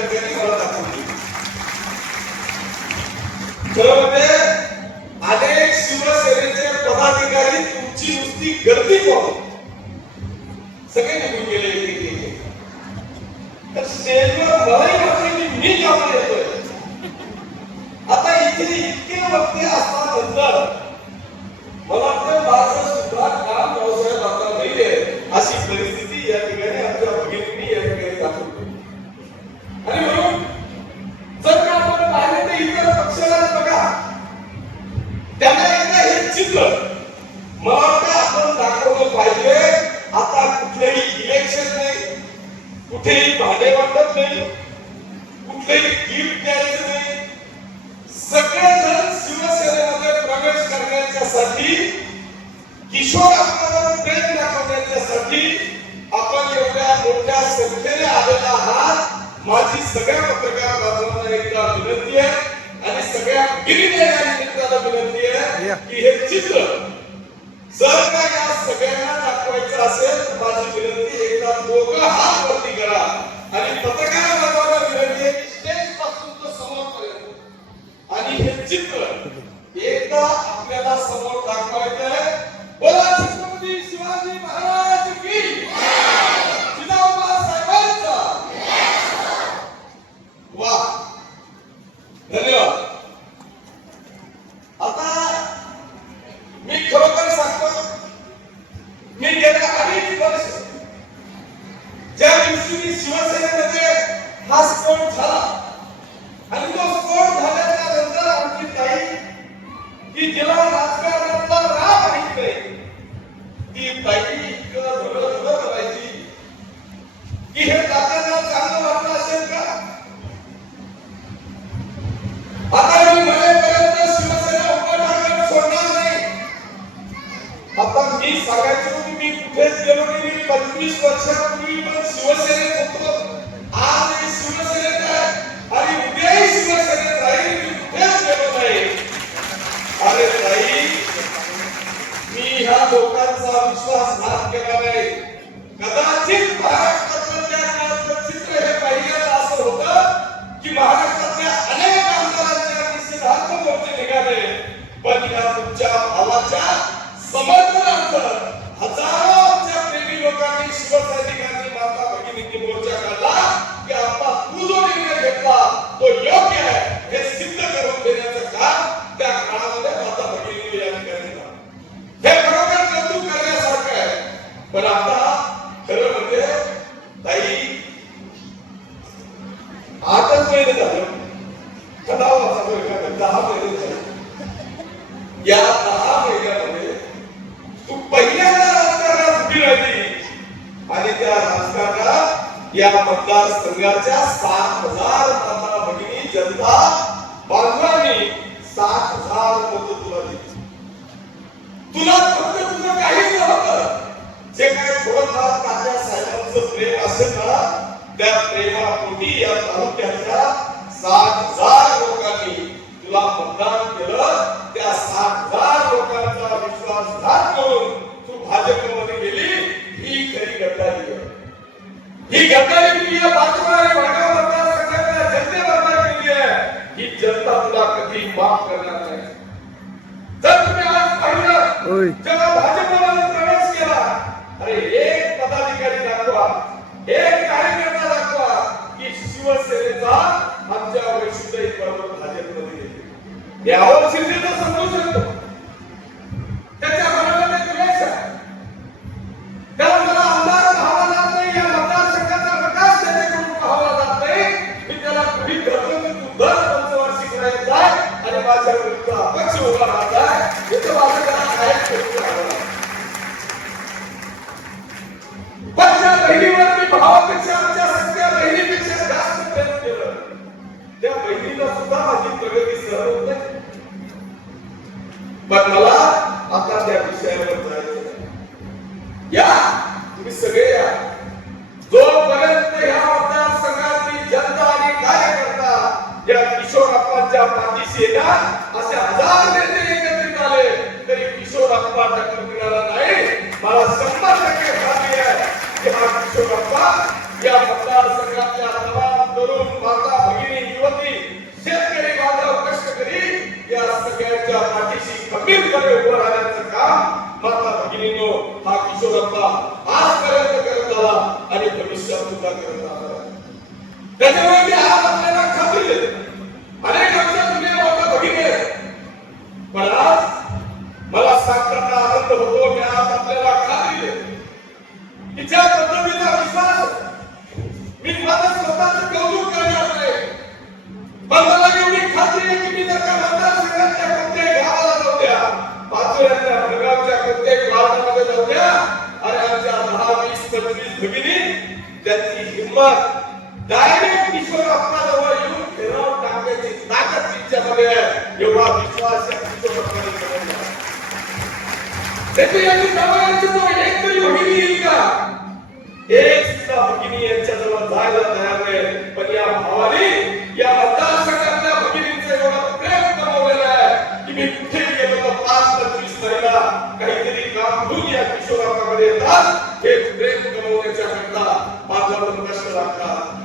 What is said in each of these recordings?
ठिकाणी वाटत नाही. कुठलेही गिफ्ट द्यायचं नाही. सगळेजण शिवसेनेमध्ये प्रवेश करण्याच्यासाठी किशोर आपल्यावर प्रेम दाखवण्याच्यासाठी आपण एवढ्या मोठ्या संख्येने आलेला आहात. माझी सगळ्या पत्रकार बांधवांना एकदा विनंती आहे आणि सगळ्या गिरीने या निमित्तानं विनंती आहे की हे चित्र जर का या सगळ्यांना दाखवायचं असेल माझी विनंती एकदा दोघं चित्र एकदा आपल्याला समोर दाखवायचं आहे की हे जाताना चांगलं वाटलं असेल का आता मी म्हणेपर्यंत शिवसेना सोडणार नाही आता मी सांगायचो की मी कुठेच गेलो नाही मी पंचवीस वर्षापूर्वी पण शिवसेनेत होतो. शिवसैनिकांनी माता भगिनींनी मोर्चा काढला की आपला तू जो निर्णय घेतला तो योग्य आहे हे सिद्ध करून देण्याचं काम त्या काळामध्ये माता भगिनींनी या ठिकाणी. हे खरोखर कौतुक करण्यासारखं आहे पण आता खरं म्हणजे ताई आठच महिने झाले कदा वाचा बरं का दहा महिने झाले या मतदारसंघाच्या सात हजार माता भगिनी जनता बांधवांनी सात हजार मत तुला दिली. तुला फक्त तुझं काहीच नव्हतं. जे काय थोडंफार तात्या साहेबांचं प्रेम असेल ना त्या प्रेमापोटी या तालुक्याच्या सात हजार लोकांनी तुला मतदान केलं. त्या सात हजार लोकांचा विश्वासघात करून तू भाजपमध्ये गेली ही खरी गद्दारी आहे. ही केली आहे ही जनता तुला कधी माफ करणार नाही जर तुम्ही आज पाहिलं जेव्हा भाजपमध्ये प्रवेश केला अरे एक पदाधिकारी दाखवा एक कार्यकर्ता दाखवा की शिवसेनेचा आमच्या वैशिष्ट्य बरोबर भाजपमध्ये गेले यावर मी त्याला पुढे दर पंचवार्षिक राहील आणि माझ्या विरुद्ध अपक्ष उभा राहत आहे याचं माझं त्याला त्याची यांची तो एक तरी भगिनी येईल का एक सुद्धा भगिनी जायला तयार नाही पण या भावाने या मतदारसंघातल्या भगिनींचं एवढं प्रेम कमवलेलं आहे की मी कुठे गेलो तर पाच पंचवीस महिला काहीतरी काम घेऊन या किशोरामध्ये येतात हे प्रेम कमवण्याच्या करता माझ्यावर कष्ट लागतात.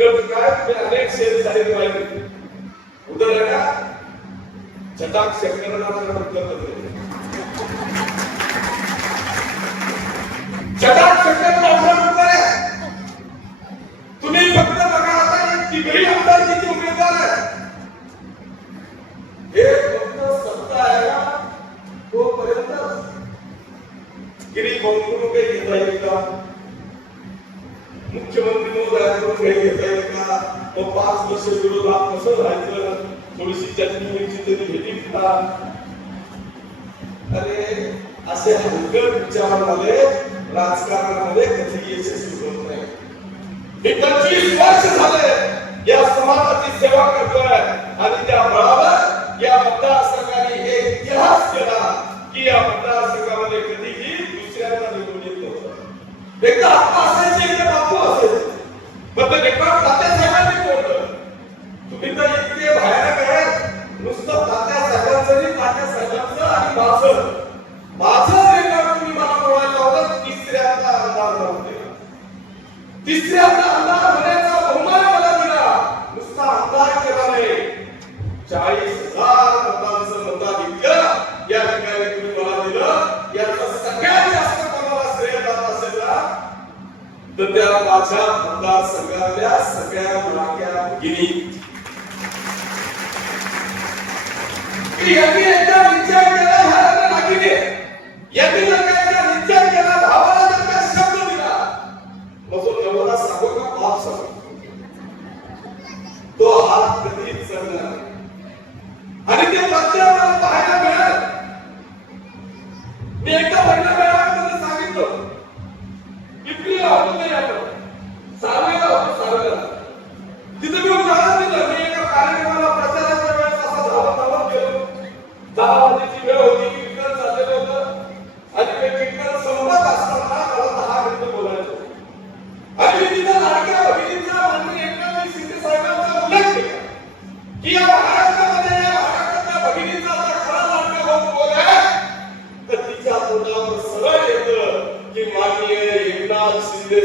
तिकडचं काय तुम्ही अनेक शेर साहेब राहिले उदर छटाक ना चटाक चटाक मग पाच वर्ष विरोधात कसं राहायचं थोडीशी चटणी तरी भेटी का अरे असे हलकट विचारांमध्ये राजकारणामध्ये कधी यशस्वी होत नाही. हे पंचवीस वर्ष झाले या समाजाची सेवा करतोय आणि त्या बळावर या मतदारसंघाने हे इतिहास केला की या मतदारसंघ चाळीस हजार मतांचं मताधिक्य या ठिकाणी तुम्ही मला दिलं. सगळ्यात जास्त कोणाला श्रेय जात असेल ना तर त्या माझ्या मतदारसंघातल्या सगळ्या लाख्या भगिनी. यांनी एकदा विचार केला ह्या भगिनी यांनी जर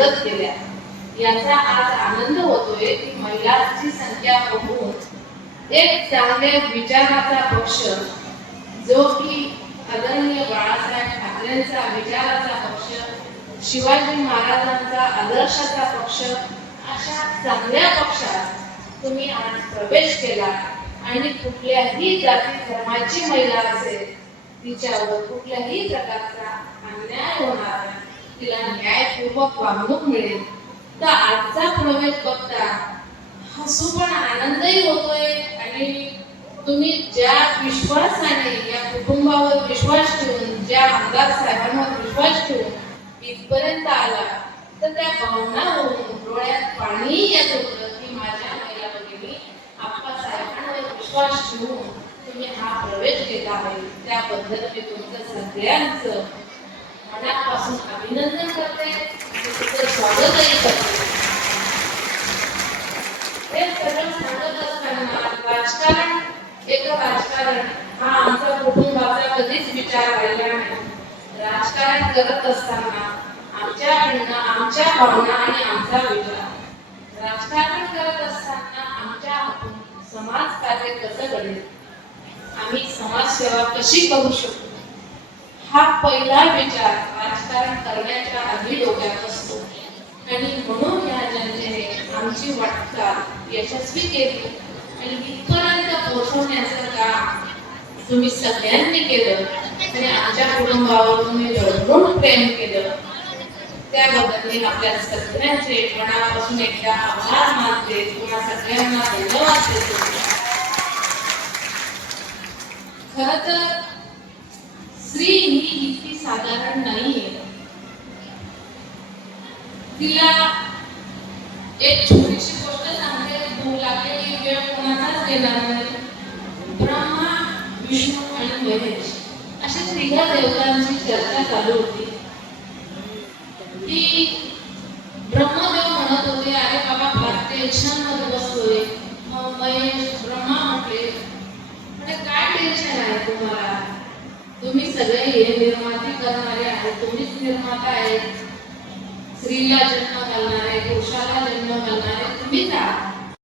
मदत केल्या याचा आज आनंद होतोय की महिलांची संख्या बघून एक चांगल्या विचाराचा पक्ष जो की आदरणीय बाळासाहेब ठाकरेंचा विचाराचा पक्ष शिवाजी महाराजांचा आदर्शाचा पक्ष अशा चांगल्या पक्षात तुम्ही आज प्रवेश केला आणि कुठल्याही जाती धर्माची महिला असेल तिच्यावर कुठल्याही प्रकारचा अन्याय होणार तिला न्यायपूर्वक वागणूक मिळेल. तर आजचा प्रवेश बघता हसू पण आनंदही होतोय आणि तुम्ही ज्या विश्वासाने या कुटुंबावर विश्वास ठेवून ज्या आमदार साहेबांवर विश्वास ठेवून इथपर्यंत आला तर त्या भावना होऊन डोळ्यात पाणी येत होतं की माझ्या महिला भगिनी आप्पा साहेबांवर विश्वास ठेवून तुम्ही हा प्रवेश केला आहे. त्याबद्दल मी तुमचं सगळ्यांचं मनापासून अभिनंदन करते आणि स्वागतही करते हे सगळं सांगत असताना राजकारण एक राजकारण हा आमचा कुटुंबाचा कधीच विचार राहिला नाही राजकारण करत असताना आमच्याकडनं आमच्या भावना आणि आमचा विचार राजकारण करत असताना आमच्या हातून समाज कार्य कसं घडेल आम्ही समाजसेवा कशी करू शकतो? हा पहिला विचार राजकारण करण्याच्या आधी डोक्यात असतो. आणि म्हणून या जनतेने आमची वाटचाल यशस्वी केली. आणि इथपर्यंत पोहोचवण्याचं काम तुम्ही सगळ्यांनी केलं. आणि आमच्या कुटुंबावर तुम्ही भरभरून प्रेम केलं. त्याबद्दल मी आपल्या सगळ्यांचे मनापासून एकदा आभार मानते. तुम्हा सगळ्यांना धन्यवाद देते. खर तर स्त्री ही इतकी साधारण नाहीये. तिला एक छोटीशी गोष्ट सांगते भूक लागलेली वेळ कोणाचाच देणार नाही. ब्रह्मा विष्णू आणि महेश अशा तिघ्या देवतांची चर्चा चालू होती. की ब्रह्मदेव म्हणत होते अरे बाबा फार टेन्शन बसतोय मग महेश ब्रह्मा म्हटले म्हणजे काय टेन्शन आहे तुम्हाला? तुम्ही सगळे हे निर्माती करणारे आहे तुम्हीच निर्माता आहे स्त्रीला जन्म घालणारे पुरुषाला जन्म घालणारे तुम्हीच आहात.